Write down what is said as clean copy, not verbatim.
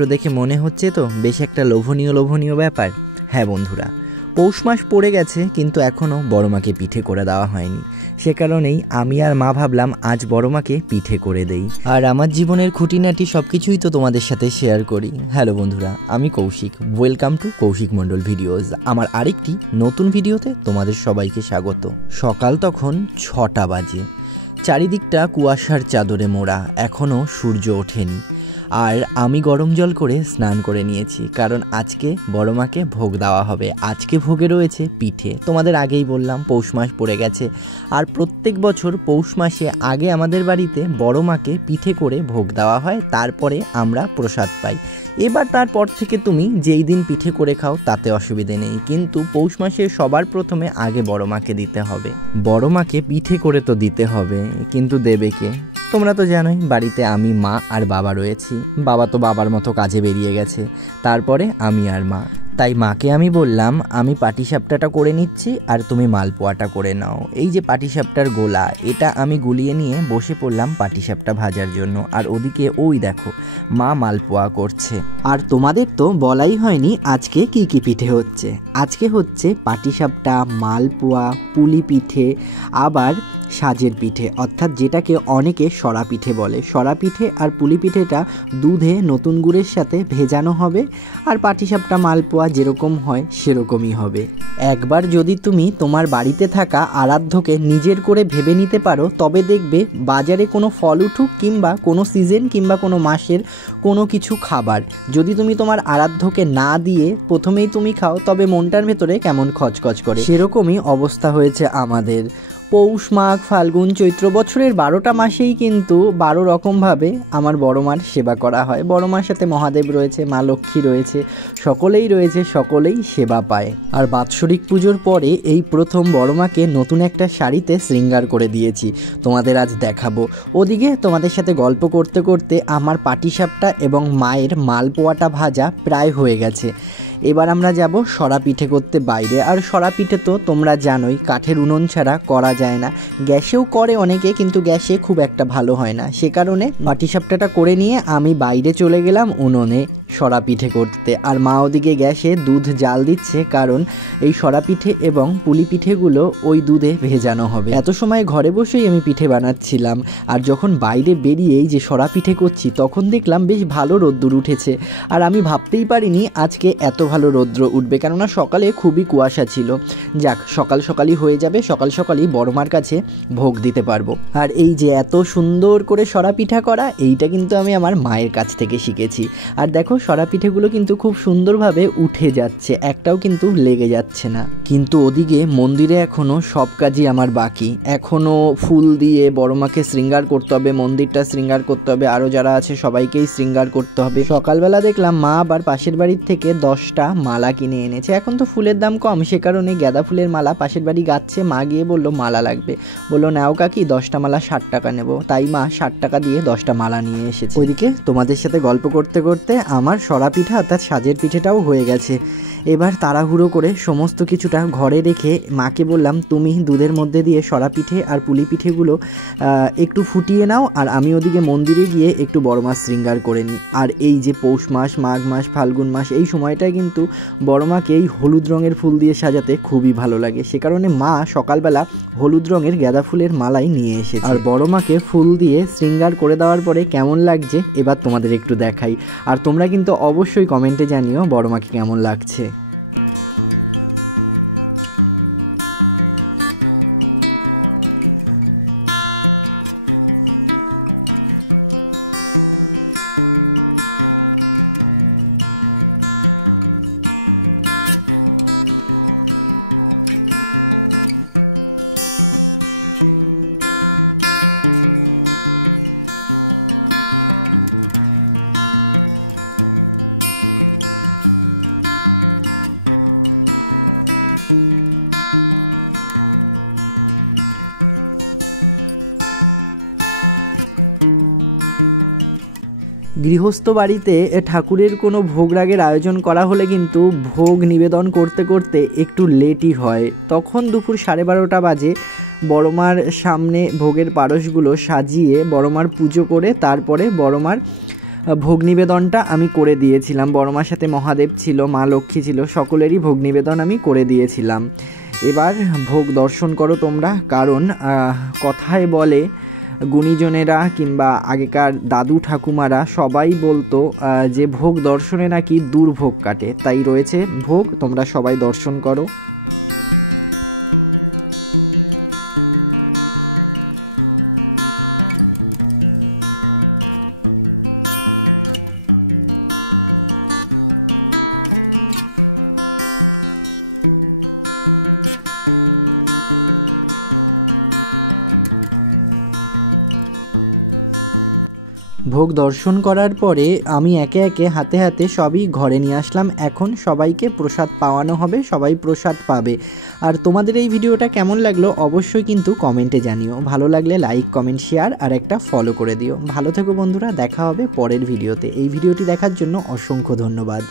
Intro দেখে মনে হচ্ছে তো বেশ একটা লোভনীয় ব্যাপার। হ্যাঁ বন্ধুরা, পৌষ মাস পড়ে গেছে কিন্তু এখনও বড় মাকে পিঠে করে দেওয়া হয়নি। সে কারণেই আমি আর মা ভাবলাম আজ বড় মাকে পিঠে করে দেই, আর আমার জীবনের খুঁটিনাটি সবকিছুই তো তোমাদের সাথে শেয়ার করি। হ্যালো বন্ধুরা, আমি Koushik, welcome to Koushik Mondal videos. আমার আরেকটি নতুন ভিডিওতে তোমাদের সবাইকে স্বাগত। সকাল তখন 6টা বাজে, চারিদিকটা কুয়াশার চাদরে মোড়া, এখনও সূর্য ওঠেনি। আর আমি গরম জল করে স্নান করে নিয়েছি, কারণ আজকে বড় মাকে ভোগ দেওয়া হবে। আজকে ভোগে রয়েছে পিঠে। তোমাদের আগেই বললাম পৌষ মাস পড়ে গেছে, আর প্রত্যেক বছর পৌষ মাসে আগে আমাদের বাড়িতে বড় মাকে পিঠে করে ভোগ দেওয়া হয়, তারপরে আমরা প্রসাদ পাই। এবার তারপর থেকে তুমি যেই দিন পিঠে করে খাও তাতে অসুবিধে নেই, কিন্তু পৌষ মাসে সবার প্রথমে আগে বড় মাকে দিতে হবে। বড় মাকে পিঠে করে তো দিতে হবে, কিন্তু দেবে কে? তোমরা তো জানোই বাড়িতে আমি, মা আর বাবা রয়েছি। বাবা তো বাবার মতো কাজে বেরিয়ে গেছে, তারপরে আমি আর মা। তাই মাকে আমি বললাম আমি পাটিসাপটাটা করে নিচ্ছি আর তুমি মালপোয়াটা করে নাও। এই যে পাটিসাপটার গোলা, এটা আমি গুলিয়ে নিয়ে বসে পড়লাম পাটিসাপটা ভাজার জন্য। আর ওদিকে ওই দেখো মা মালপোয়া করছে। আর তোমাদের তো বলাই হয়নি আজকে কি কি পিঠে হচ্ছে। আজকে হচ্ছে পাটিসাপটা, মালপোয়া, পুলি পিঠে, আবার সাজের পিঠে, অর্থাৎ যেটাকে অনেকে সরা পিঠে বলে। সরা পিঠে আর পুলি পিঠেটা দুধে নতুন গুড়ের সাথে ভেজানো হবে, আর পাটিসাপটা মালপোয়া যেরকম হয় সেরকমই হবে। একবার যদি তুমি তোমার বাড়িতে থাকা আরাধ্যকে নিজের করে ভেবে নিতে পারো, তবে দেখবে বাজারে কোনো ফল উঠুক কিংবা কোনো সিজন কিংবা কোনো মাসের কোনো কিছু খাবার যদি তুমি তোমার আরাধ্যকে না দিয়ে প্রথমেই তুমি খাও, তবে মনটার ভেতরে কেমন খচখচ করে। সেরকমই অবস্থা হয়েছে আমাদের। পৌষ, মাঘ, ফাল্গুন, চৈত্র, বছরের 12টা মাসেই কিন্তু 12 রকমভাবে আমার বড় মার সেবা করা হয়। বড় মার সাথে মহাদেব রয়েছে, মা লক্ষ্মী রয়েছে, সকলেই রয়েছে, সকলেই সেবা পায়। আর বাৎসরিক পুজোর পরে এই প্রথম বড় মাকে নতুন একটা শাড়িতে শৃঙ্গার করে দিয়েছি, তোমাদের আজ দেখাবো। ওদিকে তোমাদের সাথে গল্প করতে করতে আমার পাটিসাপটা এবং মায়ের মালপোয়াটা ভাজা প্রায় হয়ে গেছে। এবার আমরা যাব সরা পিঠে করতে বাইরে। আর সরা পিঠে তো তোমরা জানোই কাঠের উনুন ছাড়া করা যায় না। গ্যাসেও করে অনেকে, কিন্তু গ্যাসে খুব একটা ভালো হয় না। সে কারণে পাটিসাপটাটা করে নিয়ে আমি বাইরে চলে গেলাম উনুনে সরা পিঠে করতে। আর মা ওদিকে গ্যাসে দুধ জাল দিচ্ছে, কারণ এই সরা পিঠে এবং পুলি পিঠেগুলো ওই দুধে ভেজানো হবে। এত সময় ঘরে বসেই আমি পিঠে বানাচ্ছিলাম, আর যখন বাইরে বেরিয়েই যে সরা পিঠে করছি তখন দেখলাম বেশ ভালো রোদ্দুর উঠেছে। আর আমি ভাবতেই পারিনি আজকে এত ভালো রৌদ্র উঠবে, কেননা সকালে খুবই কুয়াশা ছিল। যাক, সকাল সকালই হয়ে যাবে, সকাল সকালই বড় মার কাছে ভোগ দিতে পারবো। আর এই যে এত সুন্দর করে সরা পিঠা করা, এইটা কিন্তু আমি আমার মায়ের কাছ থেকে শিখেছি। আর দেখো সরা পিঠেগুলো কিন্তু খুব সুন্দরভাবে উঠে যাচ্ছে, একটাও কিন্তু লেগে যাচ্ছে না। কিন্তু ওদিকে মন্দিরে এখনো সব কাজই আমার বাকি। এখনো ফুল দিয়ে বড় মাকে শৃঙ্গার করতে হবে, মন্দিরটা শৃঙ্গার করতে হবে, আরো যারা আছে সবাইকেই শৃঙ্গার করতে হবে। সকালবেলা দেখলাম মা আবার পাশের বাড়ির থেকে 10টা মালা কিনে এনেছে। এখন তো ফুলের দাম কম, সে কারণে গাঁদা ফুলের মালা পাশের বাড়ি গাচ্ছে। মা গিয়ে বললো মালা লাগবে, বললো নাও কাকি 10টা মালা 60 টাকা নেবো। তাই মা 60 টাকা দিয়ে 10টা মালা নিয়ে এসেছে। ওইদিকে তোমাদের সাথে গল্প করতে করতে আমার সরা পিঠা অর্থাৎ সাজের পিঠেটাও হয়ে গেছে। এবার তাড়াহুড়ো করে সমস্ত কিছুটা ঘরে রেখে মাকে বললাম তুমি দুধের মধ্যে দিয়ে সরা পিঠে আর পুলি পিঠেগুলো একটু ফুটিয়ে নাও, আর আমি ওদিকে মন্দিরে গিয়ে একটু বড় মাছ শৃঙ্গার করে নিই। আর এই যে পৌষ মাস, মাঘ মাস, ফাল্গুন মাস, এই সময়টায় কিন্তু বড় মাকে এই হলুদ রঙের ফুল দিয়ে সাজাতে খুবই ভালো লাগে। সে কারণে মা সকালবেলা হলুদ রঙের গাঁদা ফুলের মালাই নিয়ে এসে আর বড় মাকে ফুল দিয়ে শৃঙ্গার করে দেওয়ার পরে কেমন লাগছে এবার তোমাদের একটু দেখাই। আর তোমরা কিন্তু অবশ্যই কমেন্টে জানিও বড় মাকে কেমন লাগছে। গৃহস্থ বাড়িতে ঠাকুরের কোনো ভোগ রাগের আয়োজন করা হলে কিন্তু ভোগ নিবেদন করতে করতে একটু লেটই হয়। তখন দুপুর 12:30 বাজে। বড়মার সামনে ভোগের পারসগুলো সাজিয়ে বড়মার পুজো করে তারপরে বড়মার ভোগ নিবেদনটা আমি করে দিয়েছিলাম। বড় মার সাথে মহাদেব ছিল, মা লক্ষ্মী ছিল, সকলেরই ভোগ নিবেদন আমি করে দিয়েছিলাম। এবার ভোগ দর্শন করো তোমরা, কারণ কথায় বলে গুণীজনেরা কিংবা আগেকার দাদু ঠাকুমারা সবাই বলতো যে ভোগ দর্শনে নাকি দুর্ভোগ কাটে। তাই রয়েছে ভোগ, তোমরা সবাই দর্শন করো। ভোগ দর্শন করার পরে আমি একে একে হাতে হাতে সবই ঘরে নিয়ে আসলাম। এখন সবাইকে প্রসাদ পাওয়ানো হবে, সবাই প্রসাদ পাবে। আর তোমাদের এই ভিডিওটা কেমন লাগলো অবশ্যই কিন্তু কমেন্টে জানিও। ভালো লাগলে লাইক, কমেন্ট, শেয়ার আর একটা ফলো করে দিও। ভালো থেকো বন্ধুরা, দেখা হবে পরের ভিডিওতে। এই ভিডিওটি দেখার জন্য অসংখ্য ধন্যবাদ।